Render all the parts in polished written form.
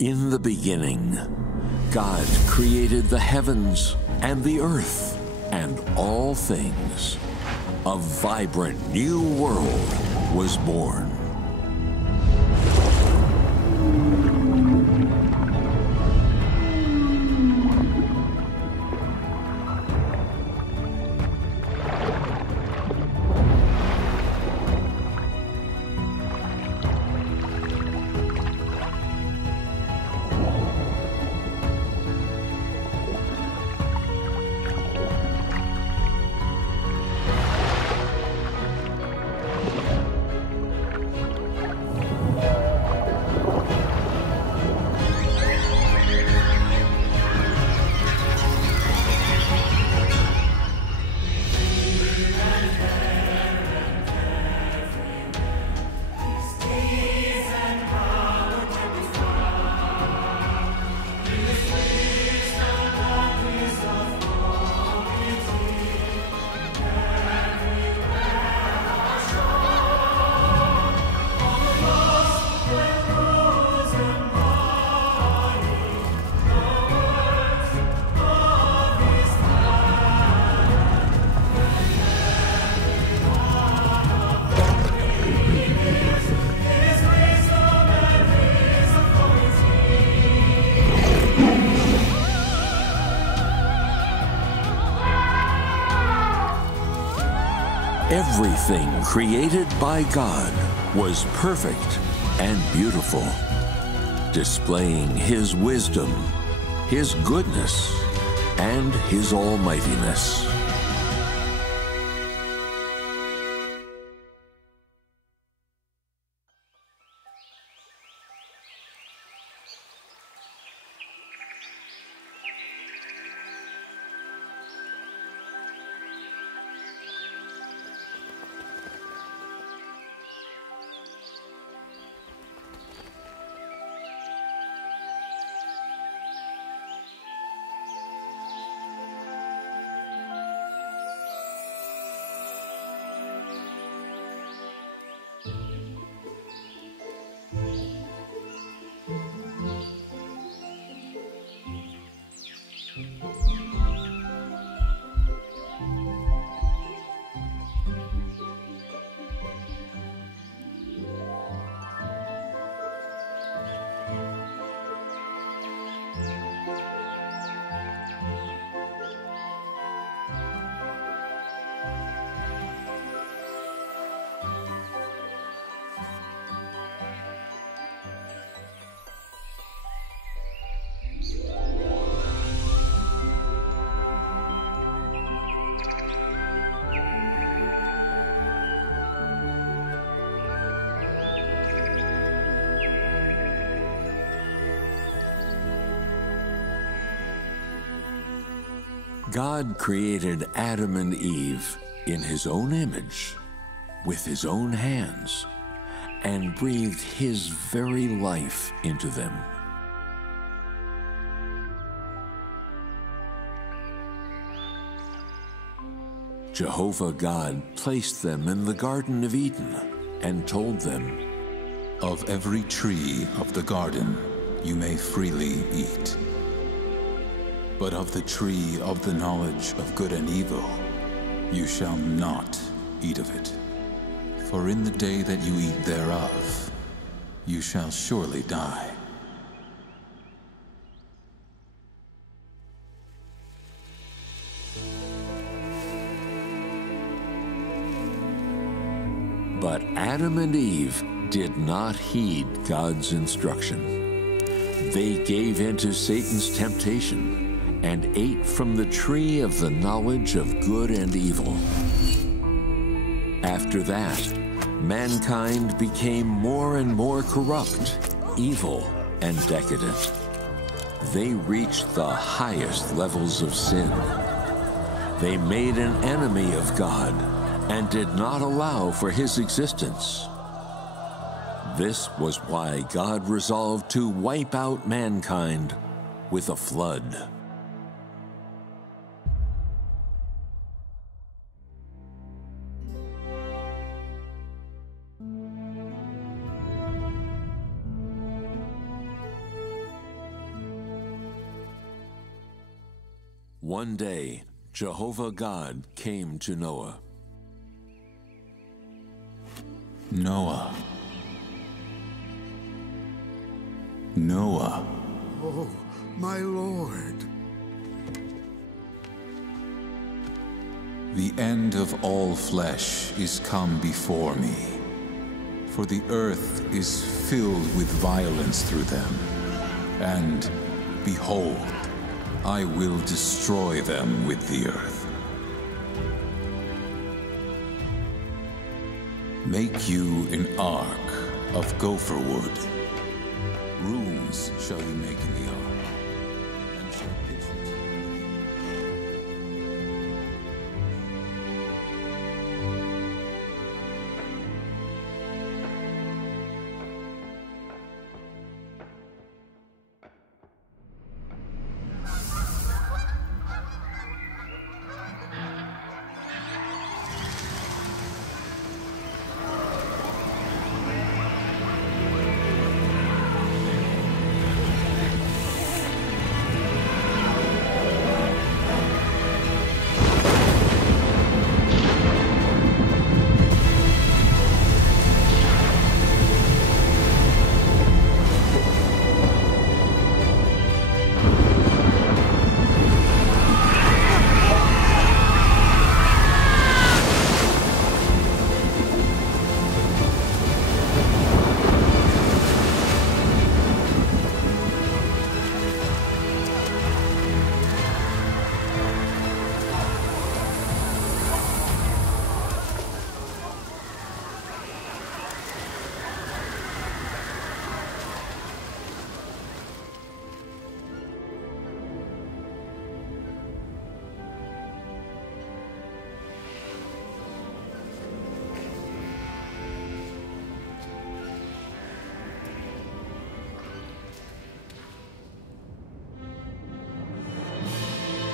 In the beginning, God created the heavens and the earth and all things. A vibrant new world was born. Everything created by God was perfect and beautiful, displaying His wisdom, His goodness, and His almightiness. God created Adam and Eve in His own image, with His own hands, and breathed His very life into them. Jehovah God placed them in the Garden of Eden and told them, "Of every tree of the garden you may freely eat. But of the tree of the knowledge of good and evil, you shall not eat of it. For in the day that you eat thereof, you shall surely die." But Adam and Eve did not heed God's instruction. They gave in to Satan's temptation and ate from the tree of the knowledge of good and evil. After that, mankind became more and more corrupt, evil, and decadent. They reached the highest levels of sin. They made an enemy of God and did not allow for His existence. This was why God resolved to wipe out mankind with a flood. One day, Jehovah God came to Noah. Noah. Noah. Oh, my Lord. The end of all flesh is come before me, for the earth is filled with violence through them, and behold, I will destroy them with the earth. Make you an ark of gopher wood. Rooms shall you make in the ark, and shall pitch it.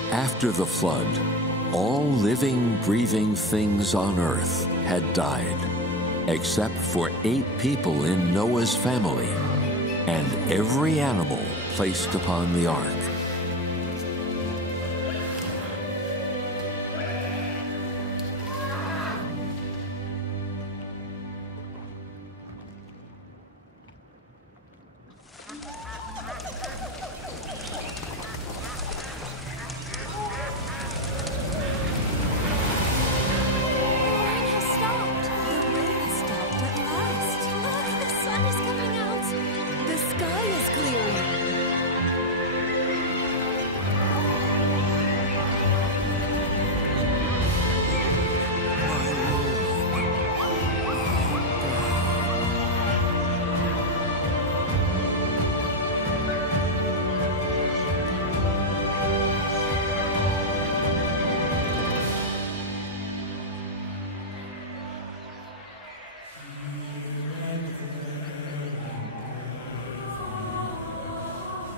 After the flood, all living, breathing things on earth had died, except for 8 people in Noah's family, and every animal placed upon the ark.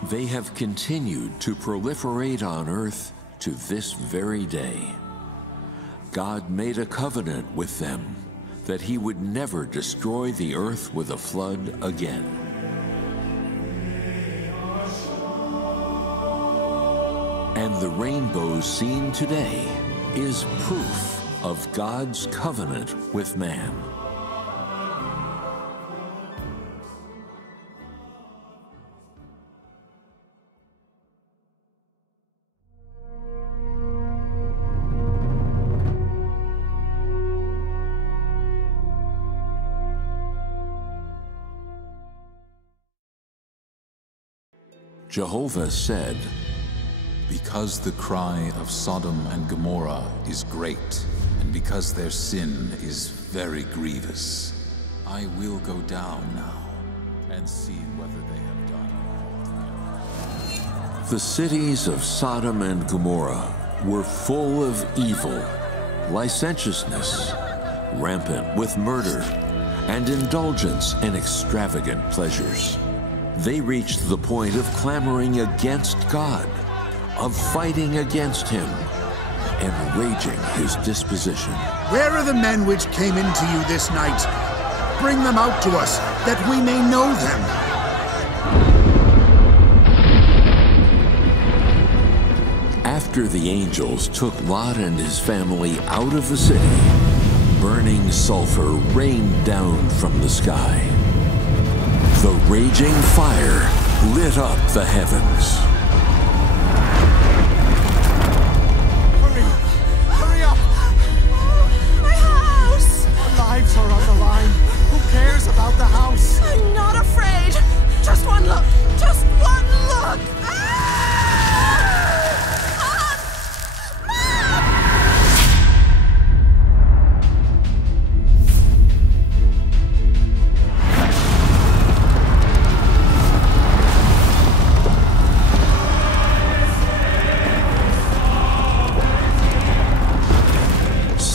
They have continued to proliferate on earth to this very day. God made a covenant with them that he would never destroy the earth with a flood again. And the rainbow seen today is proof of God's covenant with man. Jehovah said, Because the cry of Sodom and Gomorrah is great, and because their sin is very grievous, I will go down now and see whether they have done altogether. The cities of Sodom and Gomorrah were full of evil, licentiousness, rampant with murder, and indulgence in extravagant pleasures. They reached the point of clamoring against God, of fighting against him, and raging his disposition. Where are the men which came into you this night? Bring them out to us, that we may know them. After the angels took Lot and his family out of the city, burning sulfur rained down from the sky. The raging fire lit up the heavens. Hurry up! My house! Our lives are on the line. Who cares about the house? I'm not afraid. Just one look. Just one look.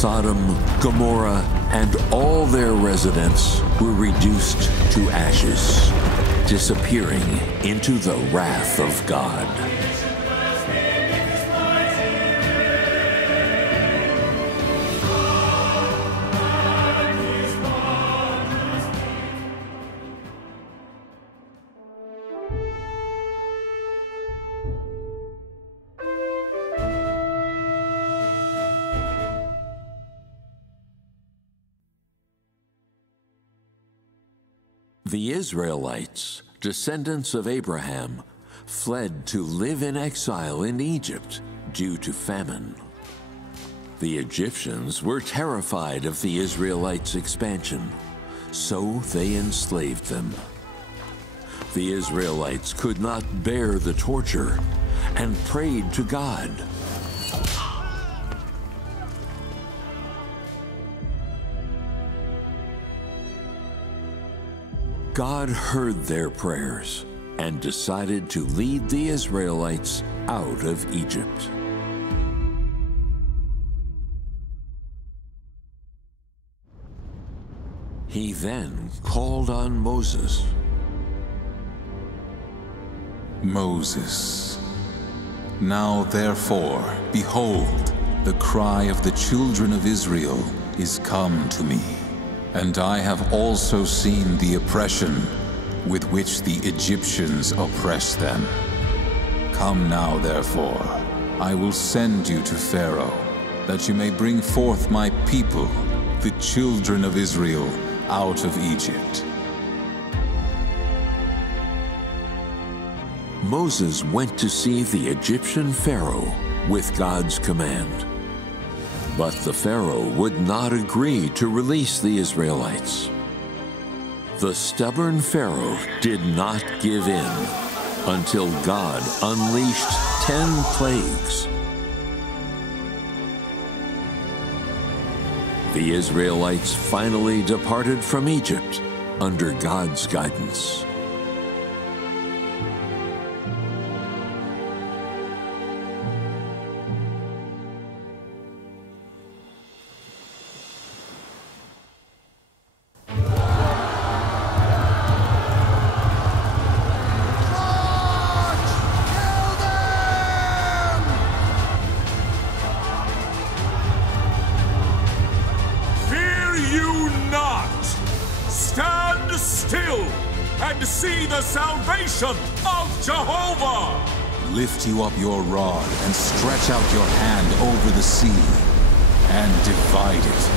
Sodom, Gomorrah, and all their residents were reduced to ashes, disappearing into the wrath of God. The Israelites, descendants of Abraham, fled to live in exile in Egypt due to famine. The Egyptians were terrified of the Israelites' expansion, so they enslaved them. The Israelites could not bear the torture and prayed to God. God heard their prayers and decided to lead the Israelites out of Egypt. He then called on Moses. Moses. Now therefore, behold, the cry of the children of Israel is come to me. And I have also seen the oppression with which the Egyptians oppress them. Come now, therefore, I will send you to Pharaoh, that you may bring forth my people, the children of Israel, out of Egypt. Moses went to see the Egyptian Pharaoh with God's command. But the Pharaoh would not agree to release the Israelites. The stubborn Pharaoh did not give in until God unleashed 10 plagues. The Israelites finally departed from Egypt under God's guidance. Of Jehovah! Lift you up your rod and stretch out your hand over the sea and divide it.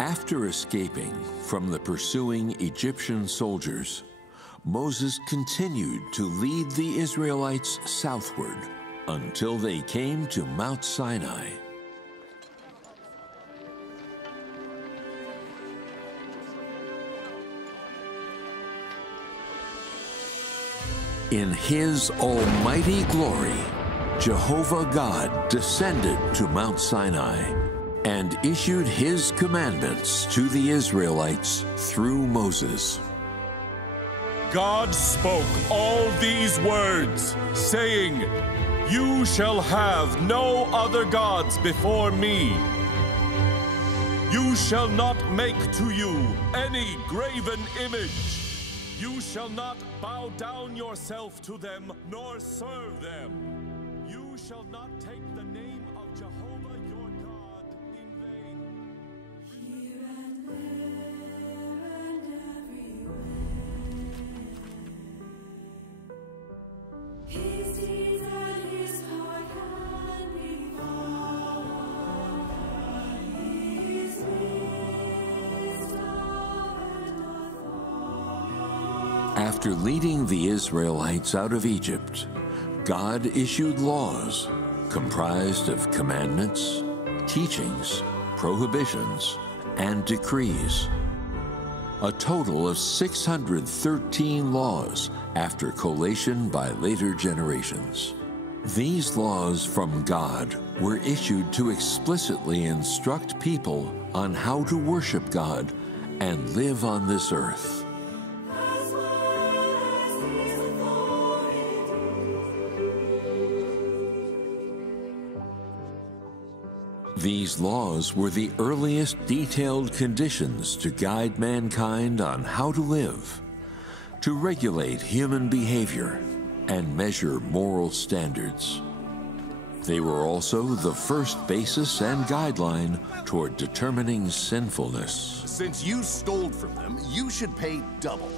After escaping from the pursuing Egyptian soldiers, Moses continued to lead the Israelites southward until they came to Mount Sinai. In His almighty glory, Jehovah God descended to Mount Sinai and issued His commandments to the Israelites through Moses. God spoke all these words, saying, "You shall have no other gods before me. You shall not make to you any graven image. You shall not bow down yourself to them, nor serve them. You shall not take the name of Jehovah your God in vain." Here and there and everywhere, His deeds and His power can be found. His wisdom and authority. After leading the Israelites out of Egypt, God issued laws comprised of commandments, teachings, prohibitions, and decrees. A total of 613 laws after collation by later generations. These laws from God were issued to explicitly instruct people on how to worship God and live on this earth. These laws were the earliest detailed conditions to guide mankind on how to live, to regulate human behavior, and measure moral standards. They were also the first basis and guideline toward determining sinfulness. Since you stole from them, you should pay double.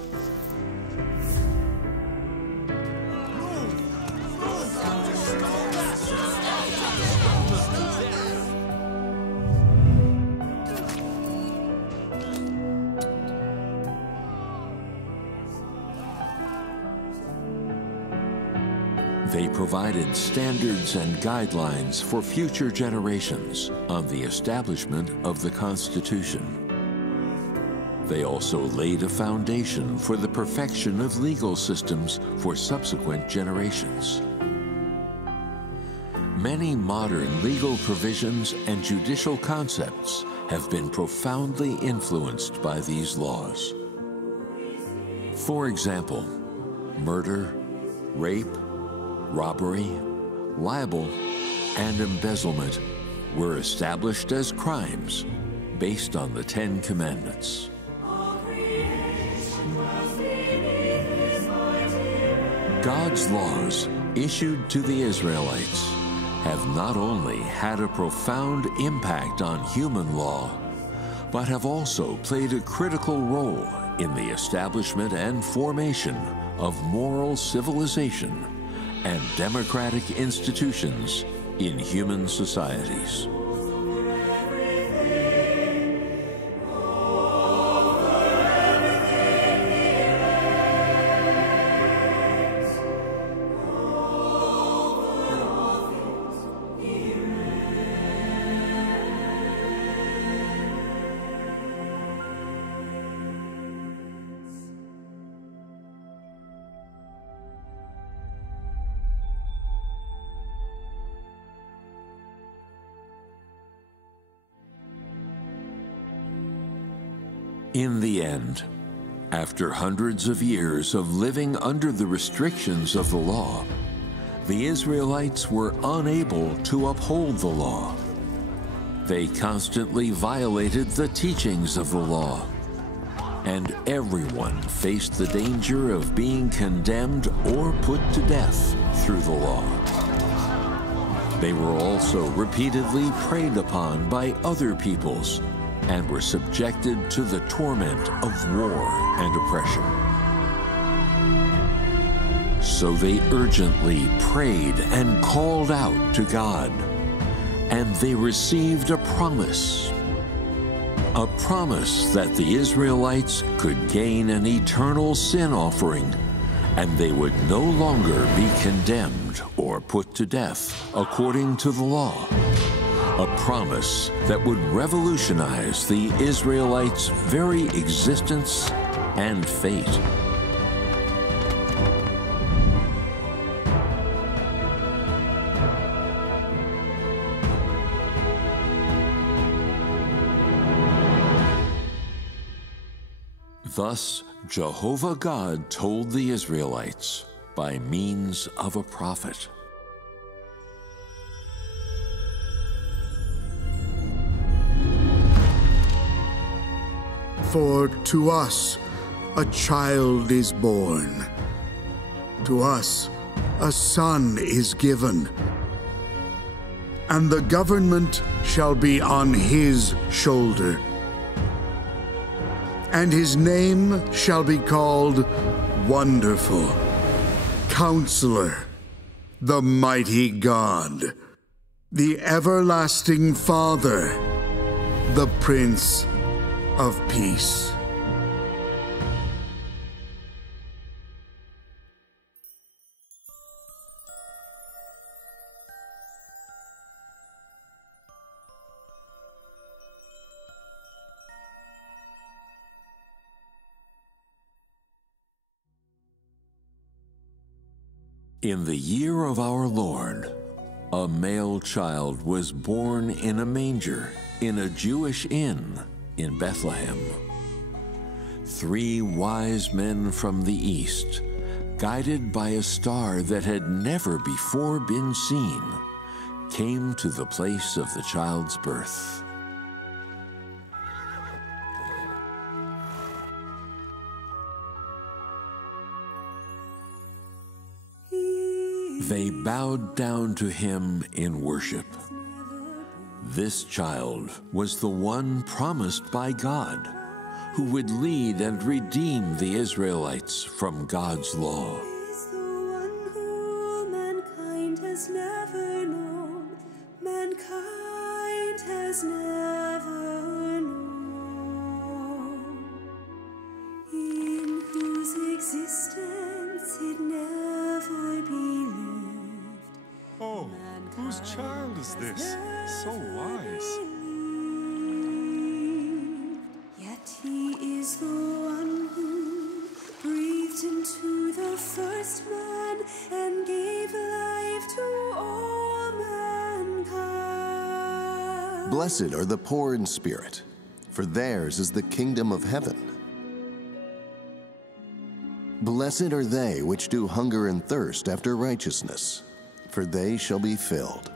They provided standards and guidelines for future generations on the establishment of the Constitution. They also laid a foundation for the perfection of legal systems for subsequent generations. Many modern legal provisions and judicial concepts have been profoundly influenced by these laws. For example, murder, rape, robbery, libel, and embezzlement were established as crimes based on the Ten Commandments. God's laws, issued to the Israelites, have not only had a profound impact on human law, but have also played a critical role in the establishment and formation of moral civilization and democratic institutions in human societies. In the end, after hundreds of years of living under the restrictions of the law, the Israelites were unable to uphold the law. They constantly violated the teachings of the law, and everyone faced the danger of being condemned or put to death through the law. They were also repeatedly preyed upon by other peoples and were subjected to the torment of war and oppression. So they urgently prayed and called out to God, and they received a promise. a promise that the Israelites could gain an eternal sin offering, and they would no longer be condemned or put to death according to the law. A promise that would revolutionize the Israelites' very existence and fate. Thus, Jehovah God told the Israelites by means of a prophet. For to us a child is born, to us a son is given, and the government shall be on his shoulder. And his name shall be called Wonderful, Counselor, the Mighty God, the Everlasting Father, the Prince of Peace. In the year of our Lord, a male child was born in a manger in a Jewish inn in Bethlehem. 3 wise men from the east, guided by a star that had never before been seen, came to the place of the child's birth. They bowed down to him in worship. This child was the one promised by God, who would lead and redeem the Israelites from God's law. Is the one who mankind has never known, mankind has never known, in whose existence it never believed. Oh, whose child is this? So wise. Yet he is the one who breathed into the first man and gave life to all mankind. Blessed are the poor in spirit, for theirs is the kingdom of heaven. Blessed are they which do hunger and thirst after righteousness, for they shall be filled.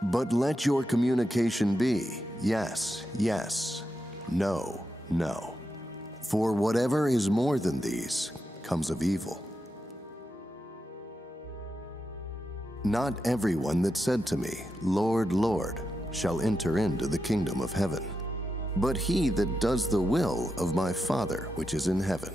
But let your communication be, yes, yes, no, no. For whatever is more than these comes of evil. Not everyone that said to me, Lord, Lord, shall enter into the kingdom of heaven, but he that does the will of my Father which is in heaven.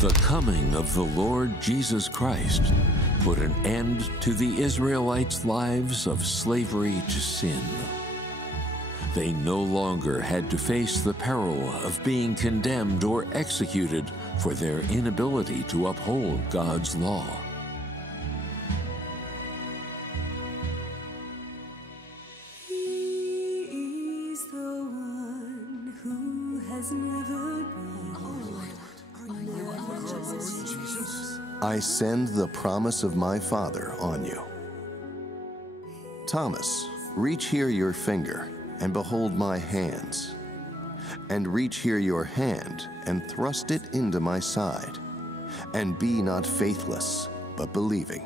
The coming of the Lord Jesus Christ put an end to the Israelites' lives of slavery to sin. They no longer had to face the peril of being condemned or executed for their inability to uphold God's law. He is the one who has never been. I send the promise of my Father on you. Thomas, reach here your finger, and behold my hands. And reach here your hand, and thrust it into my side. And be not faithless, but believing.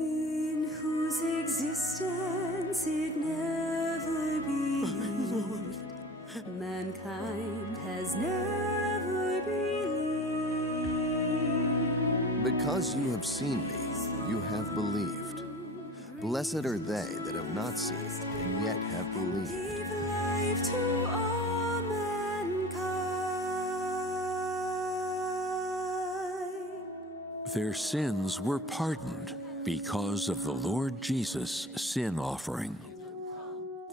In whose existence it never believed. Mankind has never believed. Because you have seen me, you have believed. Blessed are they that have not seen and yet have believed. Give life to all mankind. Their sins were pardoned because of the Lord Jesus' sin offering.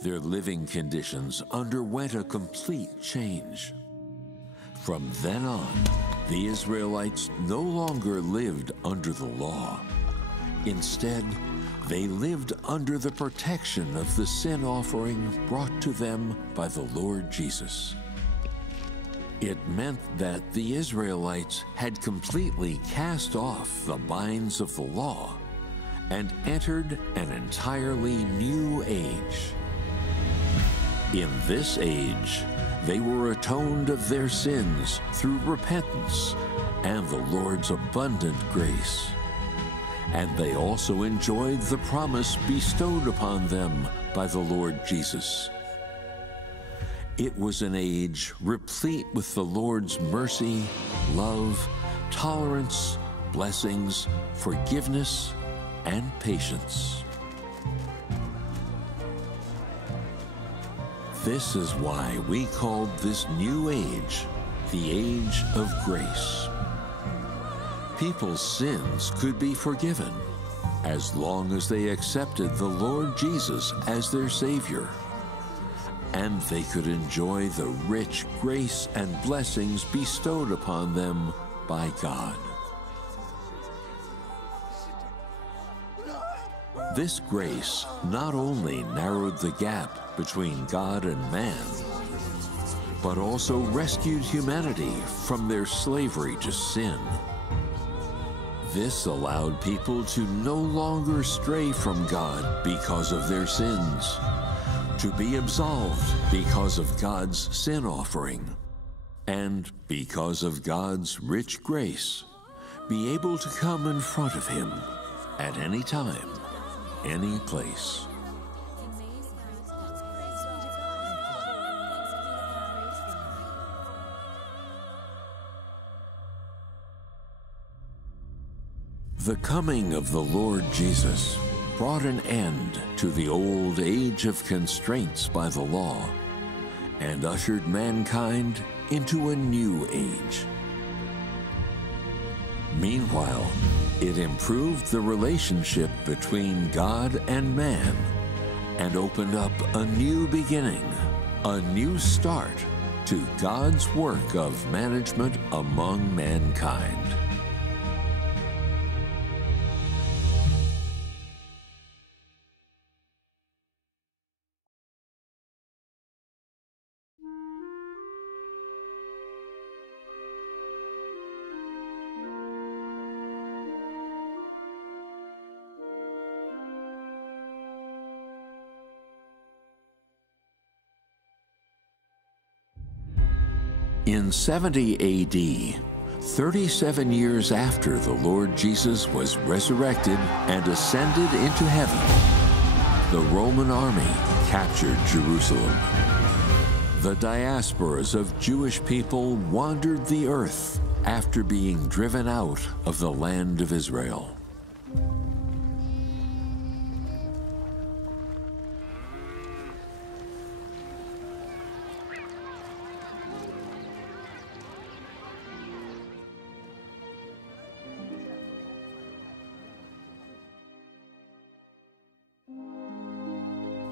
Their living conditions underwent a complete change. From then on, the Israelites no longer lived under the law. Instead, they lived under the protection of the sin offering brought to them by the Lord Jesus. It meant that the Israelites had completely cast off the binds of the law and entered an entirely new age. In this age, they were atoned of their sins through repentance and the Lord's abundant grace. And they also enjoyed the promise bestowed upon them by the Lord Jesus. It was an age replete with the Lord's mercy, love, tolerance, blessings, forgiveness, and patience. This is why we called this new age the Age of Grace. People's sins could be forgiven as long as they accepted the Lord Jesus as their Savior, and they could enjoy the rich grace and blessings bestowed upon them by God. This grace not only narrowed the gap between God and man, but also rescued humanity from their slavery to sin. This allowed people to no longer stray from God because of their sins, to be absolved because of God's sin offering, and because of God's rich grace, be able to come in front of Him at any time, any place. The coming of the Lord Jesus brought an end to the old age of constraints by the law and ushered mankind into a new age. Meanwhile, it improved the relationship between God and man and opened up a new beginning, a new start to God's work of management among mankind. In 70 AD, 37 years after the Lord Jesus was resurrected and ascended into heaven, the Roman army captured Jerusalem. The diasporas of Jewish people wandered the earth after being driven out of the land of Israel.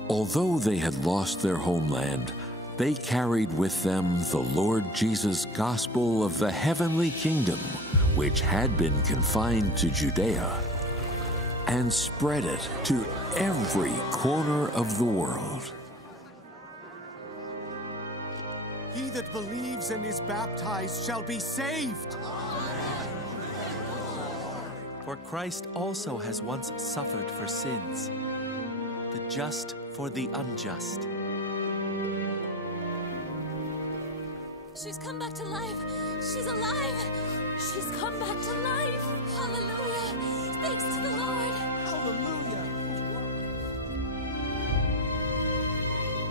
Although they had lost their homeland, they carried with them the Lord Jesus' gospel of the heavenly kingdom, which had been confined to Judea, and spread it to every corner of the world. He that believes and is baptized shall be saved. For Christ also has once suffered for sins, the just for the unjust. She's come back to life. She's alive. She's come back to life. Hallelujah. Thanks to the Lord. Hallelujah.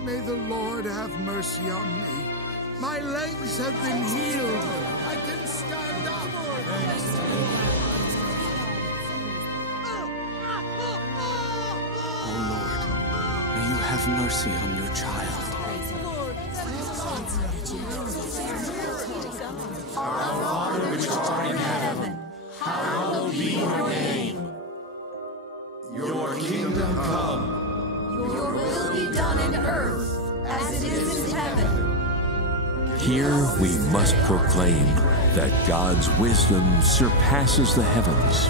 May the Lord have mercy on me. My legs have been healed. I can stand up. mercy on your child. Our Father which art in heaven, hallowed be your name. Your kingdom come. Your will be done in earth as it is in heaven. Here we must proclaim that God's wisdom surpasses the heavens,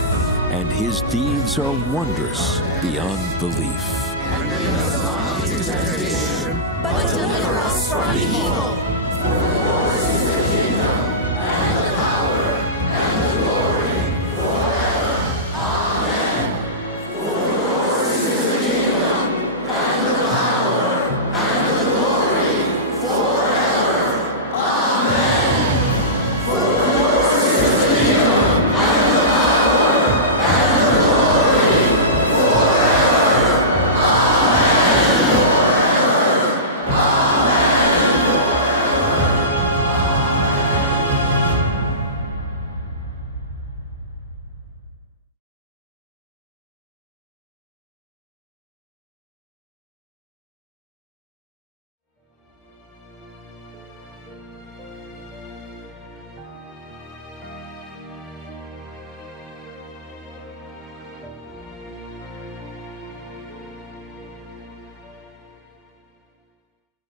and his deeds are wondrous beyond belief. And lead us not into temptation, but deliver us from evil. For yours is the kingdom,